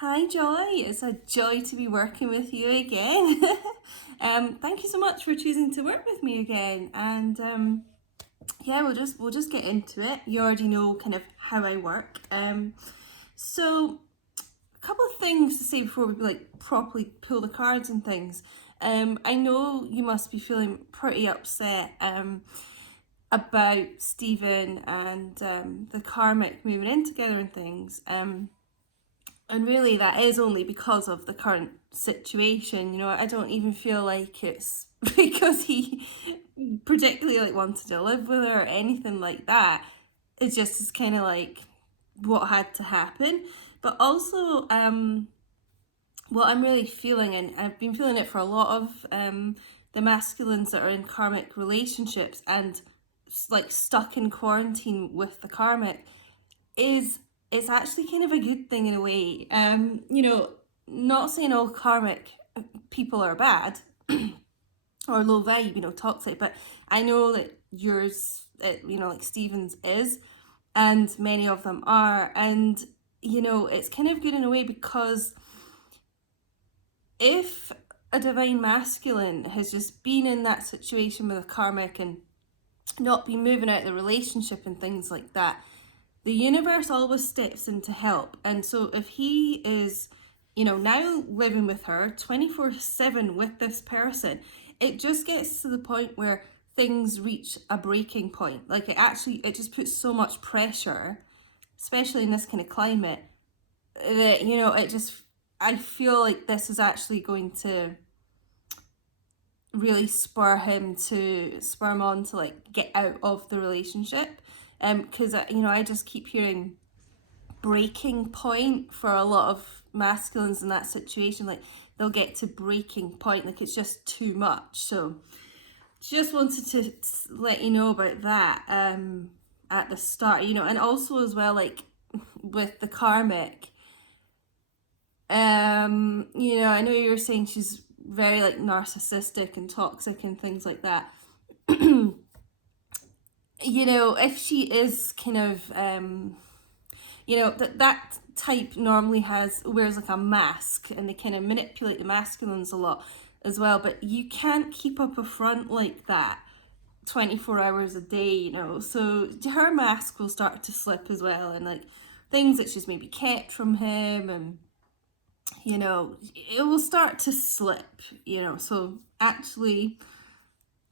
Hi Joy, it's a joy to be working with you again. Thank you so much for choosing to work with me again. And yeah, we'll just get into it. You already know kind of how I work. So a couple of things to say before we like properly pull the cards and things. I know you must be feeling pretty upset about Stephen and the karmic moving in together and things. And really, that is only because of the current situation. I don't even feel like it's because he particularly like wanted to live with her or anything like that. It just is kind of like what had to happen. But also, what I'm really feeling, and I've been feeling it for a lot of the masculines that are in karmic relationships and like stuck in quarantine with the karmic, is it's actually kind of a good thing in a way. Not saying all karmic people are bad or low value, toxic, but I know that yours, like Stephen's is, and many of them are, and it's kind of good in a way because if a divine masculine has just been in that situation with a karmic and not been moving out of the relationship and things like that, the universe always steps in to help. And so if he is, now living with her 24/7 with this person, it just gets to the point where things reach a breaking point. Like it just puts so much pressure, especially in this kind of climate, that, I feel like this is actually going to really spur him on to like get out of the relationship. Because I just keep hearing breaking point for a lot of masculines in that situation. Like they'll get to breaking point, like it's just too much. So just wanted to let you know about that at the start, and also as well, like with the karmic, I know you were saying she's very like narcissistic and toxic and things like that. If she is kind of that type normally wears like a mask, and they kind of manipulate the masculines a lot as well, but you can't keep up a front like that 24 hours a day, so her mask will start to slip as well, and like things that she's maybe kept from him, and it will start to slip, so actually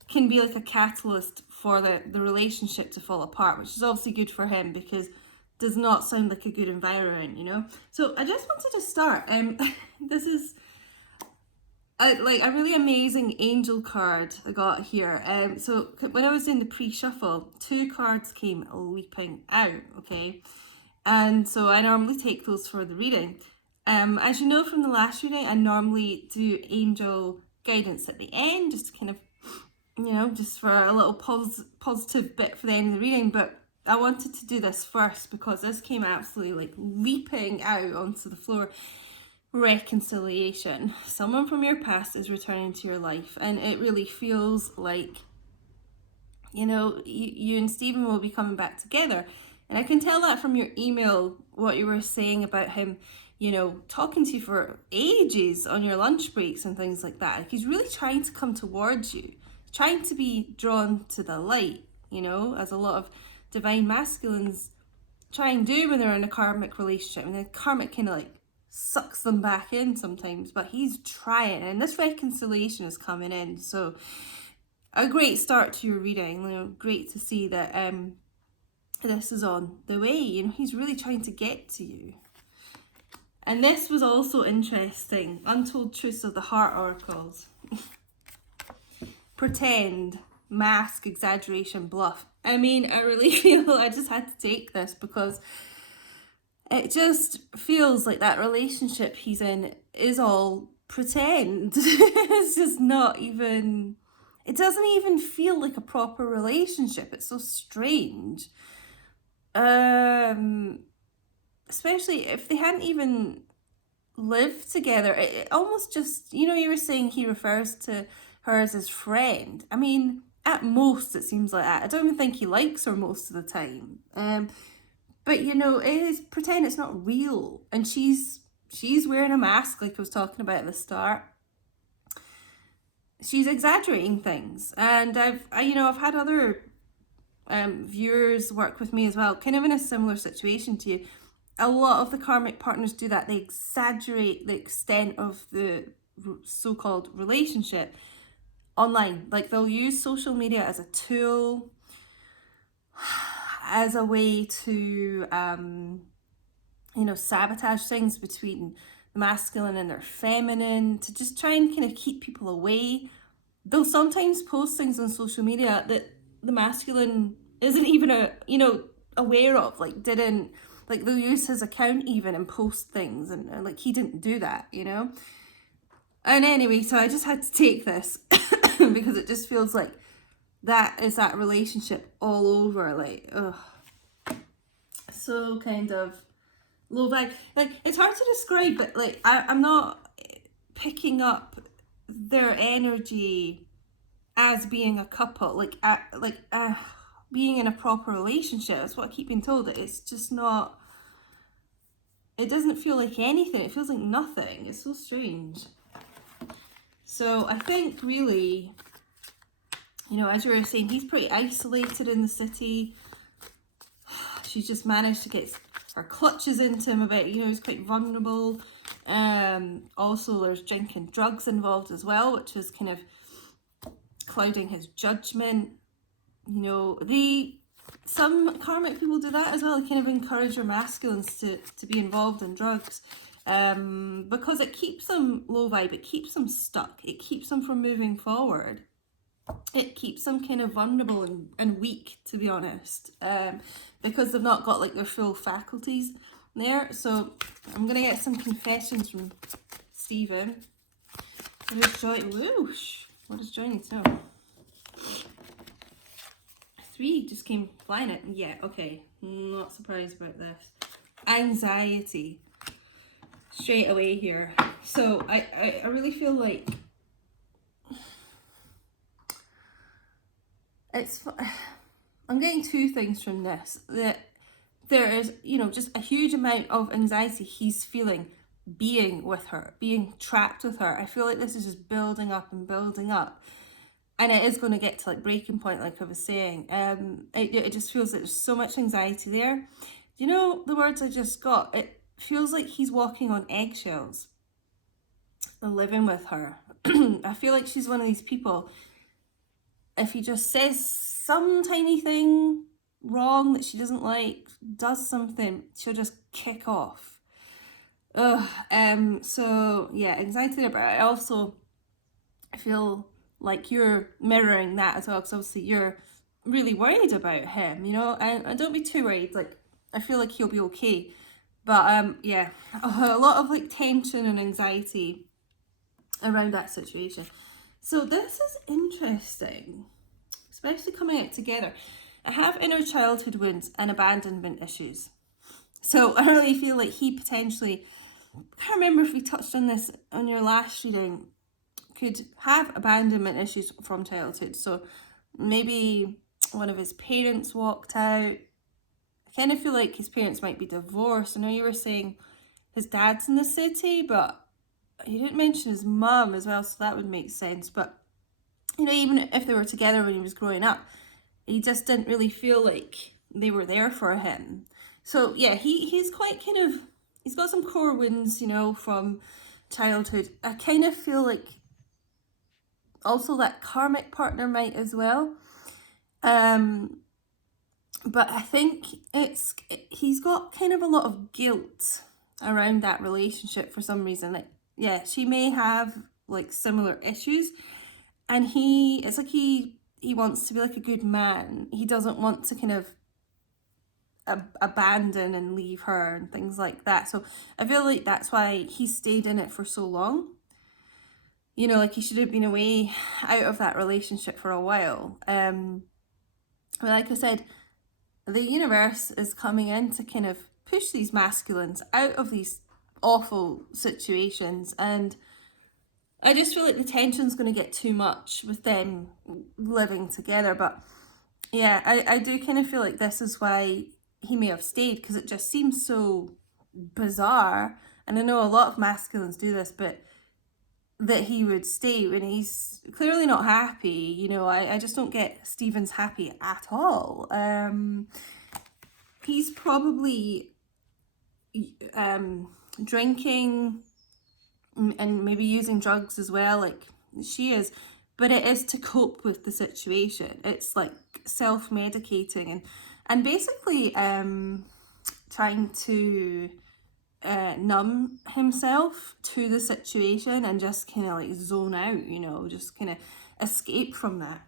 can be like a catalyst for the relationship to fall apart, which is obviously good for him because does not sound like a good environment, So I just wanted to start. This is like a really amazing angel card I got here. So when I was doing the pre-shuffle, two cards came leaping out, okay? And so I normally take those for the reading. As you know from the last reading, I normally do angel guidance at the end, just to kind of, just for a little positive bit for the end of the reading. But I wanted to do this first because this came absolutely like leaping out onto the floor. Reconciliation. Someone from your past is returning to your life, and it really feels like, you and Stephen will be coming back together. And I can tell that from your email, what you were saying about him, talking to you for ages on your lunch breaks and things like that. Like he's really trying to come towards you, trying to be drawn to the light, as a lot of divine masculines try and do when they're in a karmic relationship. And the karmic kind of like sucks them back in sometimes, but he's trying, and this reconciliation is coming in. So a great start to your reading. Great to see that this is on the way. He's really trying to get to you. And this was also interesting. Untold Truths of the Heart oracles. Pretend, mask, exaggeration, bluff. I mean, I really feel I just had to take this because it just feels like that relationship he's in is all pretend. It's just not even, it doesn't even feel like a proper relationship. It's so strange. Especially if they hadn't even lived together. It almost just, you were saying he refers to her as his friend. I mean, at most it seems like that. I don't even think he likes her most of the time. But it is pretend, it's not real, and she's she's wearing a mask, like I was talking about at the start. She's exaggerating things, and I've had other viewers work with me as well, kind of in a similar situation to you. A lot of the karmic partners do that. They exaggerate the extent of the so-called relationship online. Like, they'll use social media as a tool, as a way to sabotage things between the masculine and their feminine, to just try and kind of keep people away. They'll sometimes post things on social media that the masculine isn't even aware of, like they'll use his account even and post things, and like he didn't do that, And anyway, so I just had to take this because it just feels like that is that relationship all over, like, ugh. So kind of low vibe. Like, it's hard to describe, but like I'm not picking up their energy as being a couple, being in a proper relationship. That's what I keep being told. It's just not, it doesn't feel like anything. It feels like nothing. It's so strange. So I think really, as you were saying, he's pretty isolated in the city. She's just managed to get her clutches into him a bit. He's quite vulnerable. Also, there's drinking drugs involved as well, which is kind of clouding his judgment. Some karmic people do that as well. They kind of encourage their masculines to be involved in drugs, because it keeps them low vibe, it keeps them stuck, it keeps them from moving forward, it keeps them kind of vulnerable and weak, to be honest, because they've not got like their full faculties there. So I'm gonna get some confessions from Stephen. What does Joy need to know? 3 just came flying it. Yeah, okay. Not surprised about this. Anxiety. Straight away here. So I really feel like I'm getting 2 things from this. That there is, just a huge amount of anxiety he's feeling being with her, being trapped with her. I feel like this is just building up and building up. And it is going to get to like breaking point, like I was saying. It just feels like there's so much anxiety there. The words I just got? It feels like he's walking on eggshells, living with her. I feel like she's one of these people, if he just says some tiny thing wrong that she doesn't like, does something, she'll just kick off. So yeah, anxiety there, but I feel like you're mirroring that as well, because obviously you're really worried about him, and don't be too worried. Like, I feel like he'll be okay, but yeah, a lot of like tension and anxiety around that situation. So this is interesting, especially coming out together. I have inner childhood wounds and abandonment issues. So I really feel like he potentially, I can't remember if we touched on this on your last reading, could have abandonment issues from childhood. So maybe one of his parents walked out. I kind of feel like his parents might be divorced. I know you were saying his dad's in the city, but you didn't mention his mum as well, so that would make sense. But even if they were together when he was growing up, he just didn't really feel like they were there for him. So yeah, he's quite he's got some core wounds, from childhood. I kind of feel like also that karmic partner might as well. But I think he's got kind of a lot of guilt around that relationship for some reason. Like, yeah, she may have like similar issues, and it's like he wants to be like a good man. He doesn't want to kind of abandon and leave her and things like that. So I feel like that's why he stayed in it for so long. Like he should have been away out of that relationship for a while. But like I said, the universe is coming in to kind of push these masculines out of these awful situations, and I just feel like the tension's going to get too much with them living together. But yeah, I do kind of feel like this is why he may have stayed, because it just seems so bizarre and I know a lot of masculines do this, but that he would stay when he's clearly not happy. You know, I just don't get Stephen's happy at all. He's probably drinking and maybe using drugs as well, like she is, but it is to cope with the situation. It's like self-medicating and basically trying to numb himself to the situation and just kind of like zone out, you know, just kind of escape from that.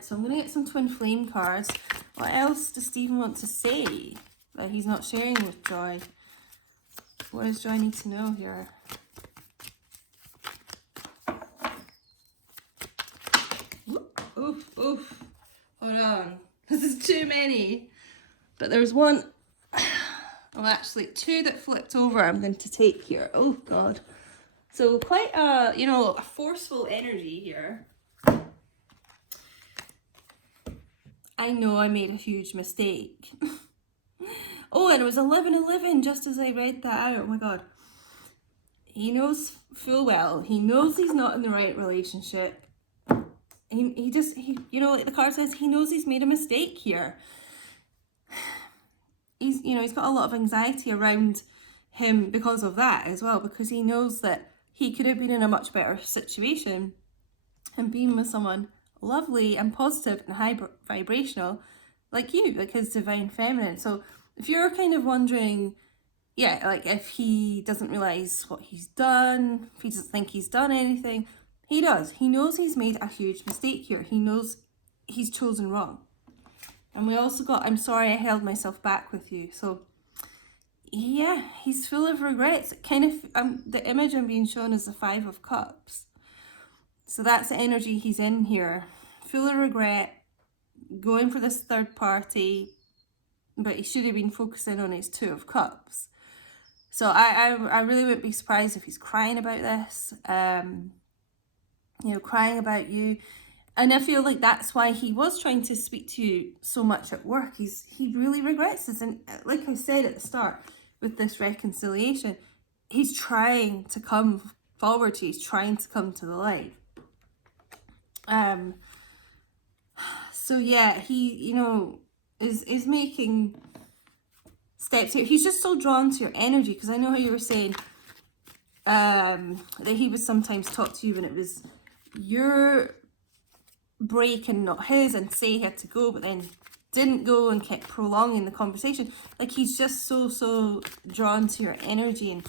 So I'm going to get some twin flame cards. What else does Stephen want to say that he's not sharing with Joy? What does Joy need to know here? Oof, oof. Hold on. This is too many. But there's one, well actually two that flipped over I'm going to take here. Oh God. So quite a, you know, a forceful energy here. I know I made a huge mistake. Oh, and it was 11:11 just as I read that out. Oh my God. He knows full well. He knows he's not in the right relationship. He just, you know, like the card says, he knows he's made a mistake here. He's, you know, he's got a lot of anxiety around him because of that as well, because he knows that he could have been in a much better situation and been with someone lovely and positive and high vibrational like you, like his divine feminine. So if you're kind of wondering, yeah, like if he doesn't realize what he's done, if he doesn't think he's done anything, he does. He knows he's made a huge mistake here. He knows he's chosen wrong. And we also got, I'm sorry I held myself back with you. So yeah, he's full of regrets. Kind of, the image I'm being shown is the 5 of Cups. So that's the energy he's in here. Full of regret, going for this third party, but he should have been focusing on his 2 of Cups. So I really wouldn't be surprised if he's crying about this, you know, crying about you. And I feel like that's why he was trying to speak to you so much at work. He really regrets this. And like I said at the start, with this reconciliation, he's trying to come forward to you. He's trying to come to the light. So yeah, he, you know, is making steps here. He's just so drawn to your energy, because I know how you were saying that he would sometimes talk to you when it was your break and not his, and say he had to go but then didn't go and kept prolonging the conversation. Like he's just so drawn to your energy, and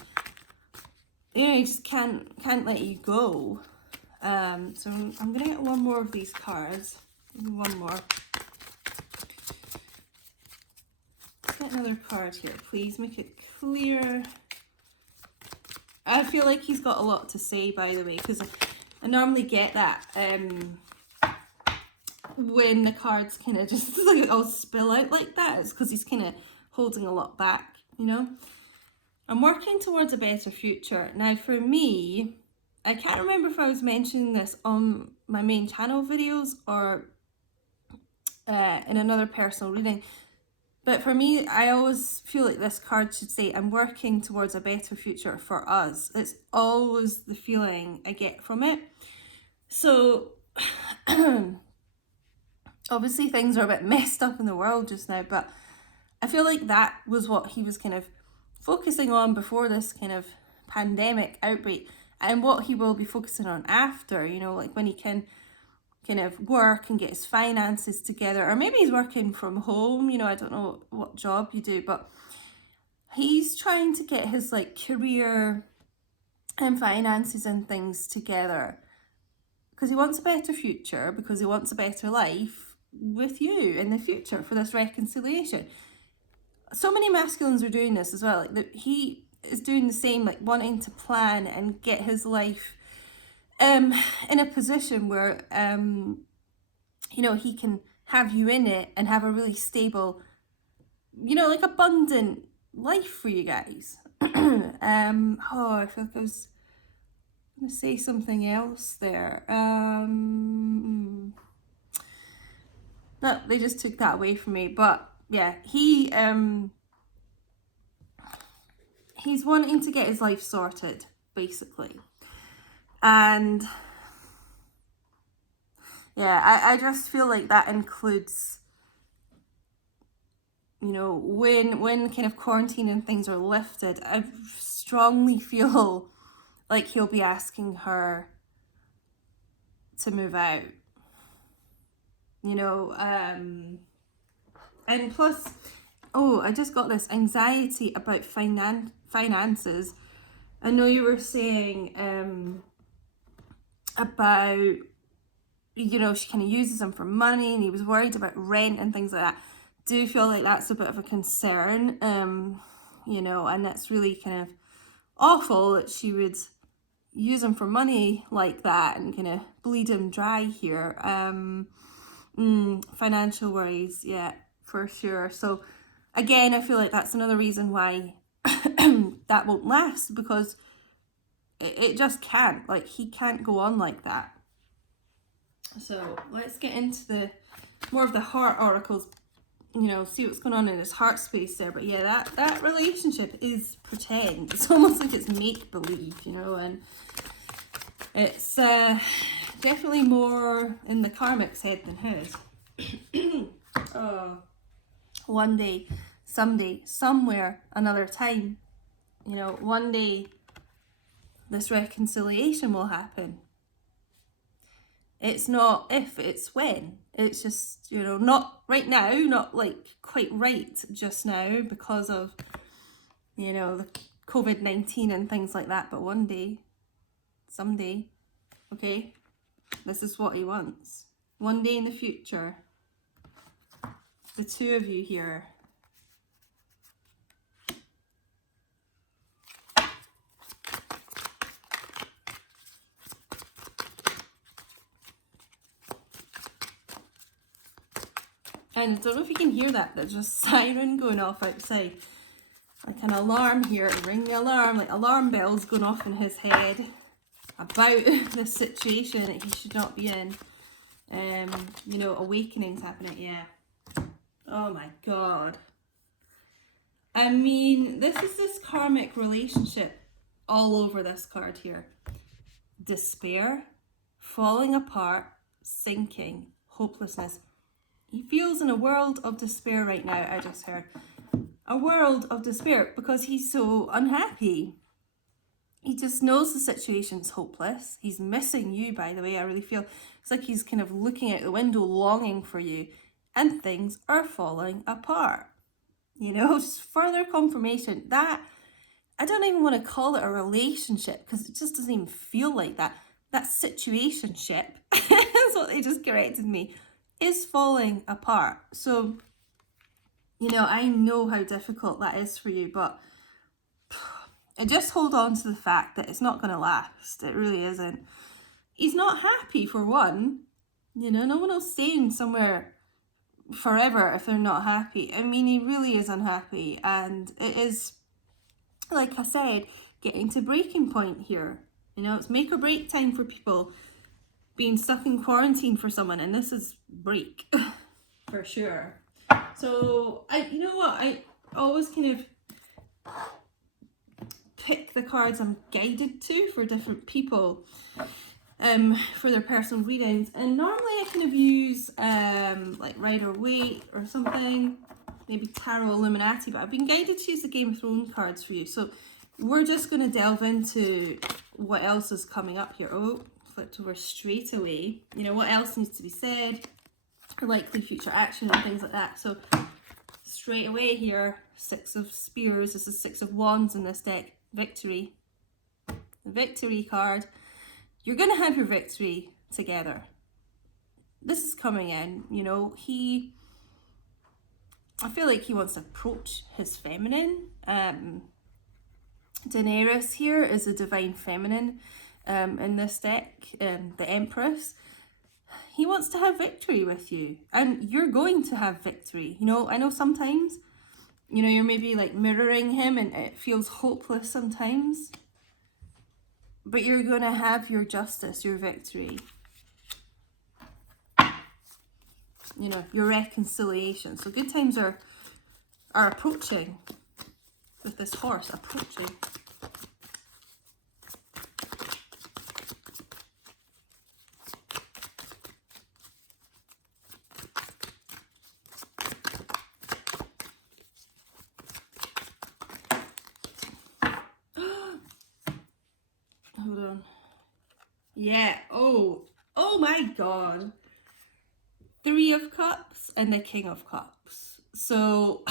you know, he just can't let you go. So I'm gonna get one more of these cards. One more. Get another card here, please. Make it clear. I feel like he's got a lot to say, by the way, because I normally get that when the cards kind of just like all spill out like that. It's because he's kind of holding a lot back, you know. I'm working towards a better future. Now, for me, I can't remember if I was mentioning this on my main channel videos or in another personal reading. But for me, I always feel like this card should say, I'm working towards a better future for us. It's always the feeling I get from it. So, obviously things are a bit messed up in the world just now, but I feel like that was what he was kind of focusing on before this kind of pandemic outbreak, and what he will be focusing on after, you know, like when he can kind of work and get his finances together, or maybe he's working from home, you know, I don't know what job you do, but he's trying to get his like career and finances and things together because he wants a better future, because he wants a better life with you in the future for this reconciliation. So many masculines are doing this as well, like that he is doing the same, like wanting to plan and get his life in a position where you know, he can have you in it and have a really stable, you know, like abundant life for you guys. Oh, I feel like I was gonna say something else there. No, they just took that away from me. But yeah, he he's wanting to get his life sorted, basically. And yeah, I just feel like that includes, you know, when kind of quarantine and things are lifted, I strongly feel like he'll be asking her to move out. You know, and plus, oh, I just got this anxiety about finances. I know you were saying about, you know, she kind of uses him for money and he was worried about rent and things like that. Do feel like that's a bit of a concern, you know, and that's really kind of awful that she would use him for money like that and kind of bleed him dry here. Financial worries, yeah, for sure. So again, I feel like that's another reason why that won't last, because it just can't. Like, he can't go on like that. So let's get into the more of the heart oracles, you know, see what's going on in his heart space there. But yeah, that relationship is pretend. It's almost like it's make-believe, you know, and it's definitely more in the karmic's head than his. Oh, one day, someday, somewhere, another time, you know, one day this reconciliation will happen. It's not if, it's when. It's just, you know, not right now, not like quite right just now because of, you know, the COVID-19 and things like that. But one day, someday, okay, this is what he wants. One day in the future, the two of you here. And I don't know if you can hear that, there's just siren going off outside. Like an alarm here, ring the alarm, like alarm bells going off in his head about this situation that he should not be in. You know, awakenings happening, yeah. Oh my God. I mean, this is this karmic relationship all over this card here. Despair, falling apart, sinking, hopelessness. He feels in a world of despair right now, I just heard. A world of despair because he's so unhappy. He just knows the situation's hopeless. He's missing you, by the way. I really feel it's like he's kind of looking out the window longing for you, and things are falling apart. You know, just further confirmation that I don't even want to call it a relationship because it just doesn't even feel like that. That situationship, that's what they just corrected me, is falling apart. So, you know, I know how difficult that is for you, but just hold on to the fact that it's not going to last. It really isn't. He's not happy, for one. You know, no one will stay in somewhere forever if they're not happy. I mean, he really is unhappy, and it is, like I said, getting to breaking point here. You know, it's make or break time for people being stuck in quarantine for someone, and this is break for sure. So you know what, I always kind of pick the cards I'm guided to for different people for their personal readings, and normally I kind of use like Rider-Waite or something, maybe Tarot Illuminati, but I've been guided to use the Game of Thrones cards for you. So we're just going to delve into what else is coming up here. Oh, flipped over straight away. You know, what else needs to be said, likely future action and things like that. So straight away here, Six of Spears. This is Six of Wands in this deck. Victory. The Victory card. You're going to have your victory together. This is coming in, you know, I feel like he wants to approach his feminine. Daenerys here is a divine feminine in this deck, the Empress. He wants to have victory with you, and you're going to have victory. You know, I know sometimes, you know, you're maybe like mirroring him and it feels hopeless sometimes, but you're going to have your justice, your victory. You know, your reconciliation. So good times are approaching. with this horse approaching. Hold on. Yeah, oh my god. Three of Cups and the King of Cups. So,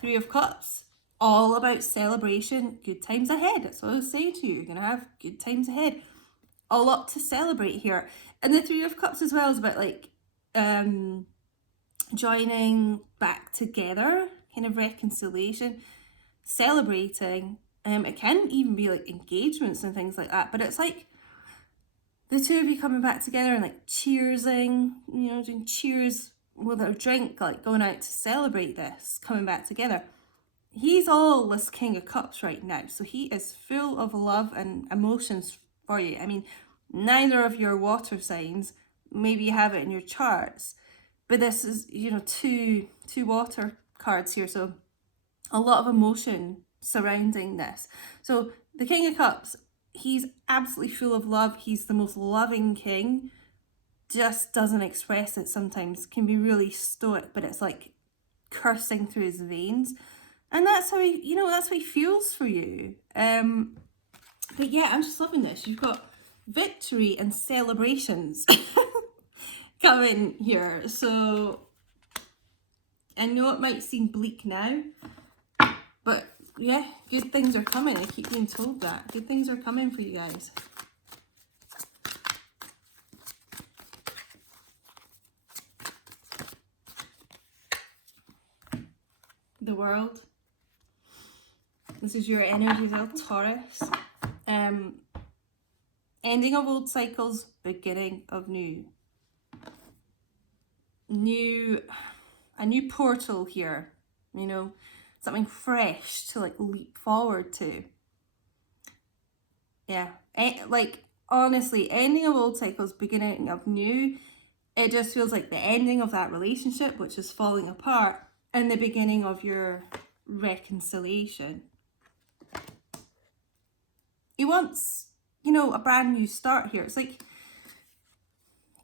Three of Cups, all about celebration, good times ahead. That's what I was saying to you. You're going to have good times ahead. A lot to celebrate here. And the Three of Cups as well is about like joining back together, kind of reconciliation, celebrating. It can even be like engagements and things like that, but it's like the two of you coming back together and like cheersing, you know, doing cheers with a drink, like going out to celebrate this, coming back together. He's all this King of Cups right now, so he is full of love and emotions for you. I mean, neither of your water signs, maybe you have it in your charts, but this is, you know, two water cards here, so a lot of emotion surrounding this. So the King of Cups, he's absolutely full of love. He's the most loving king, just doesn't express it sometimes, can be really stoic, but it's like coursing through his veins. And that's how he, you know, that's how he feels for you. But yeah, I'm just loving this. You've got victory and celebrations coming here. So I know it might seem bleak now, but yeah, good things are coming. I keep being told that. Good things are coming for you guys. The World. This is your energy as well, Taurus. Ending of old cycles, beginning of new. A new portal here, you know, something fresh to like leap forward to. Yeah, like honestly, ending of old cycles, beginning of new. It just feels like the ending of that relationship, which is falling apart, and the beginning of your reconciliation. He wants, you know, a brand new start here. It's like,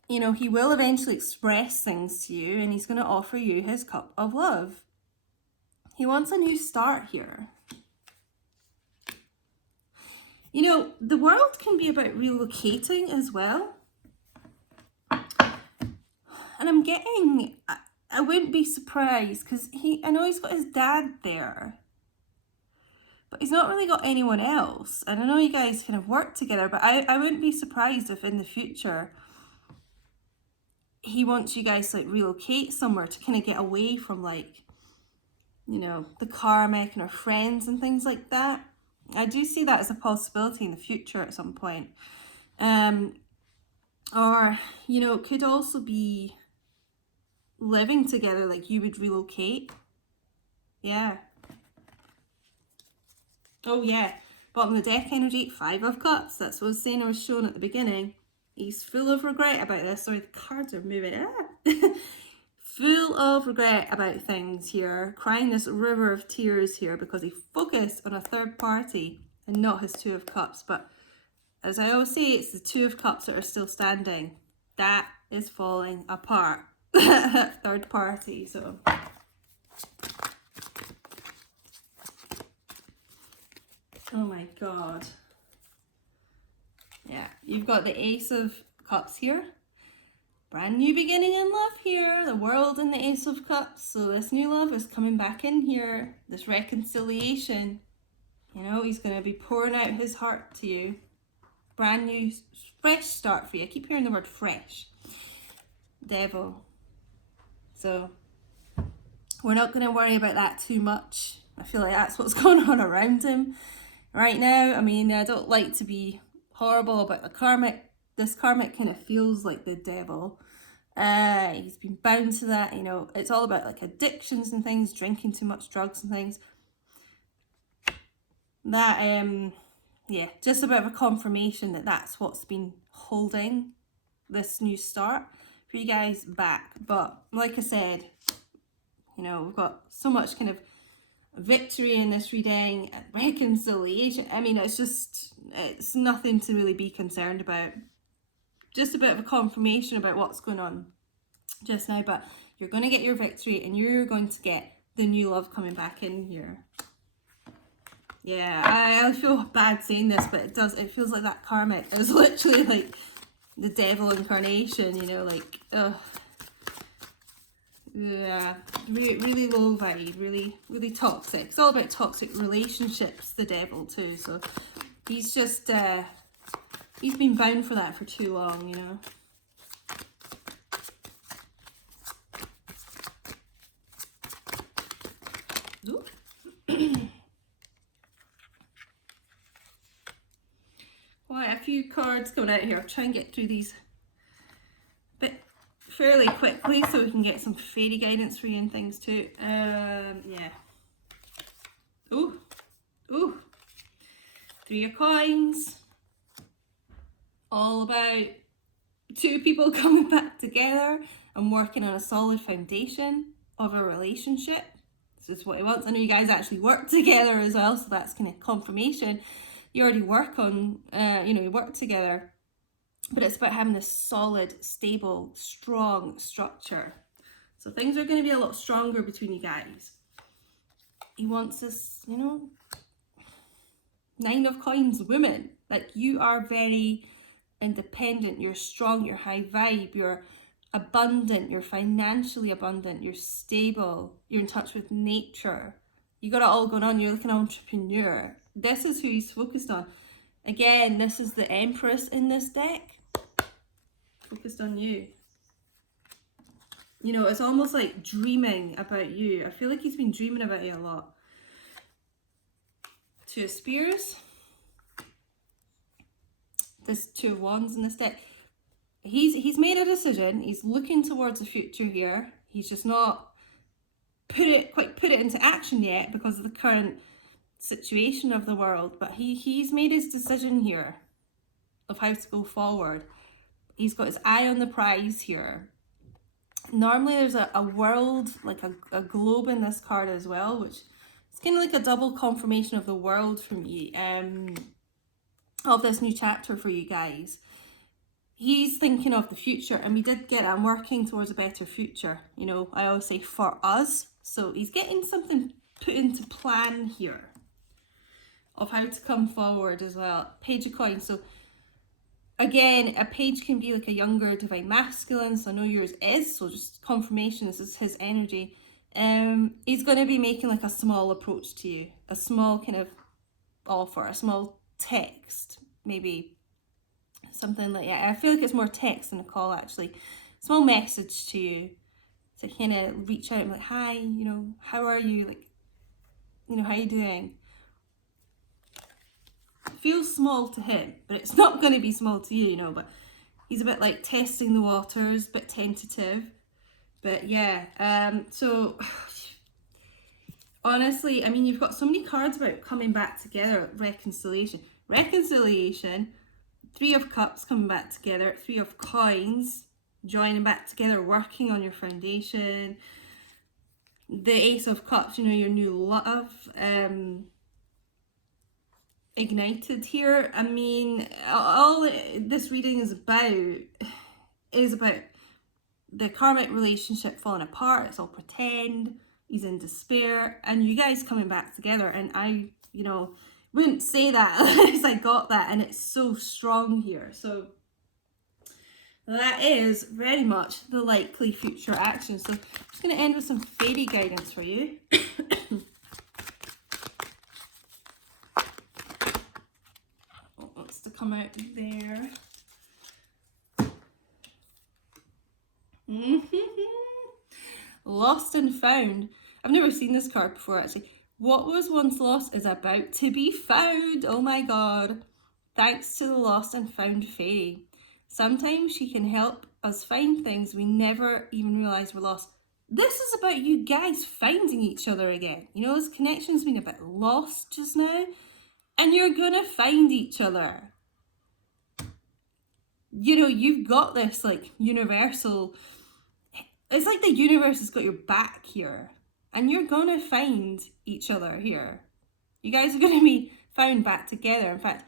you know, he will eventually express things to you and he's going to offer you his cup of love. He wants a new start here. You know, the World can be about relocating as well. And I'm getting, I wouldn't be surprised because I know he's got his dad there, but he's not really got anyone else. And I know you guys kind of work together, but I wouldn't be surprised if in the future he wants you guys to like relocate somewhere to kind of get away from like, you know, the karmic and our friends and things like that. I do see that as a possibility in the future at some point. Or, you know, it could also be living together, like you would relocate. Yeah. Oh yeah, bottom of the deck energy, 5 of Cups. That's what I was saying, I was showing at the beginning. He's full of regret about this. Sorry, the cards are moving. Full of regret about things here. Crying this river of tears here because he focused on a third party and not his 2 of Cups. But as I always say, it's the 2 of Cups that are still standing. That is falling apart. Third party, so... Oh my god. Yeah, you've got the Ace of Cups here. Brand new beginning in love here. The World and the Ace of Cups. So this new love is coming back in here. This reconciliation. You know, he's going to be pouring out his heart to you. Brand new, fresh start for you. I keep hearing the word fresh. Devil. So we're not going to worry about that too much. I feel like that's what's going on around him right now. I mean, I don't like to be horrible about the karmic. This karmic kind of feels like the devil. He's been bound to that, you know. It's all about like addictions and things, drinking too much drugs and things. That, yeah, just a bit of a confirmation that that's what's been holding this new start for you guys back. But like I said, you know, we've got so much kind of victory in this reading, reconciliation. I mean, it's nothing to really be concerned about. Just a bit of a confirmation about what's going on just now, but you're going to get your victory and you're going to get the new love coming back in here. Yeah, I feel bad saying this, but it feels like that karmic is literally like the devil incarnation, you know, like, ugh. Yeah, really low vibe, really toxic. It's all about toxic relationships, the devil too, so he's just, he's been bound for that for too long, you know. Quite a few cards coming out here. I'll try and get through these a bit fairly quickly so we can get some fairy guidance for you and things too. Yeah. Ooh. 3 of coins. All about 2 people coming back together and working on a solid foundation of a relationship. This is what he wants. I know you guys actually work together as well, so that's kind of confirmation. You already work on, you work together, but it's about having this solid, stable, strong structure. So things are going to be a lot stronger between you guys. He wants this, 9 of coins woman. Like, you are very independent, you're strong, you're high vibe, you're abundant, you're financially abundant, you're stable, you're in touch with nature. You got it all going on, you're like an entrepreneur. This is who he's focused on. Again, this is the Empress in this deck. Focused on you. You know, it's almost like dreaming about you. I feel like he's been dreaming about you a lot. 2 of Spears. This 2 of Wands in this deck. He's made a decision. He's looking towards the future here. He's just not quite put it into action yet because of the current situation of the world. But he's made his decision here of how to go forward. He's got his eye on the prize here. Normally there's a world, like a globe in this card as well, which is kind of like a double confirmation of the world for me, of this new chapter for you guys. He's thinking of the future, and we did get, I'm working towards a better future. You know, I always say for us. So he's getting something put into plan here of how to come forward as well. Page of Coins. So again, a page can be like a younger divine masculine. So I know yours is. So just confirmation, this is his energy. He's going to be making like a small approach to you. A small kind of offer, a small text, maybe. Something like that. I feel like it's more text than a call, actually. Small message to you to kind of reach out and be like, hi, how are you? Like, how are you doing? It feels small to him, but it's not going to be small to you, but he's a bit like testing the waters, a bit tentative. But yeah, so honestly, I mean, you've got so many cards about coming back together, reconciliation, 3 of Cups coming back together, 3 of Coins joining back together, working on your foundation, the Ace of Cups, your new love, ignited here. I mean, all this reading is about the karmic relationship falling apart. It's all pretend. He's in despair, and you guys coming back together. And I, wouldn't say that unless I got that, and it's so strong here. So that is very much the likely future action. So I'm just going to end with some fairy guidance for you. What wants to come out there? Lost and found. I've never seen this card before, actually. What was once lost is about to be found. Oh my god. Thanks to the lost and found fairy. Sometimes she can help us find things we never even realised were lost. This is about you guys finding each other again. This connection's been a bit lost just now. And you're gonna find each other. You've got this like universal... It's like the universe has got your back here. And you're gonna find each other here. You guys are going to be found back together. In fact,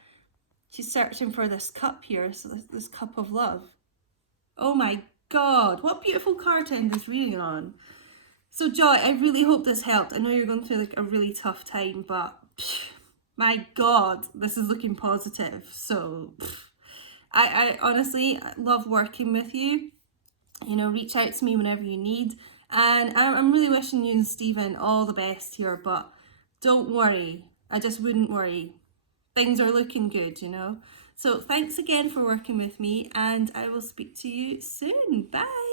she's searching for this cup here, so this cup of love. Oh my God, what beautiful card to end this reading on. So Joy, I really hope this helped. I know you're going through like a really tough time, but my God, this is looking positive. So I honestly love working with you. You know, reach out to me whenever you need. And I'm really wishing you and Stephen all the best here, but don't worry. I just wouldn't worry. Things are looking good, you know. So thanks again for working with me, and I will speak to you soon. Bye.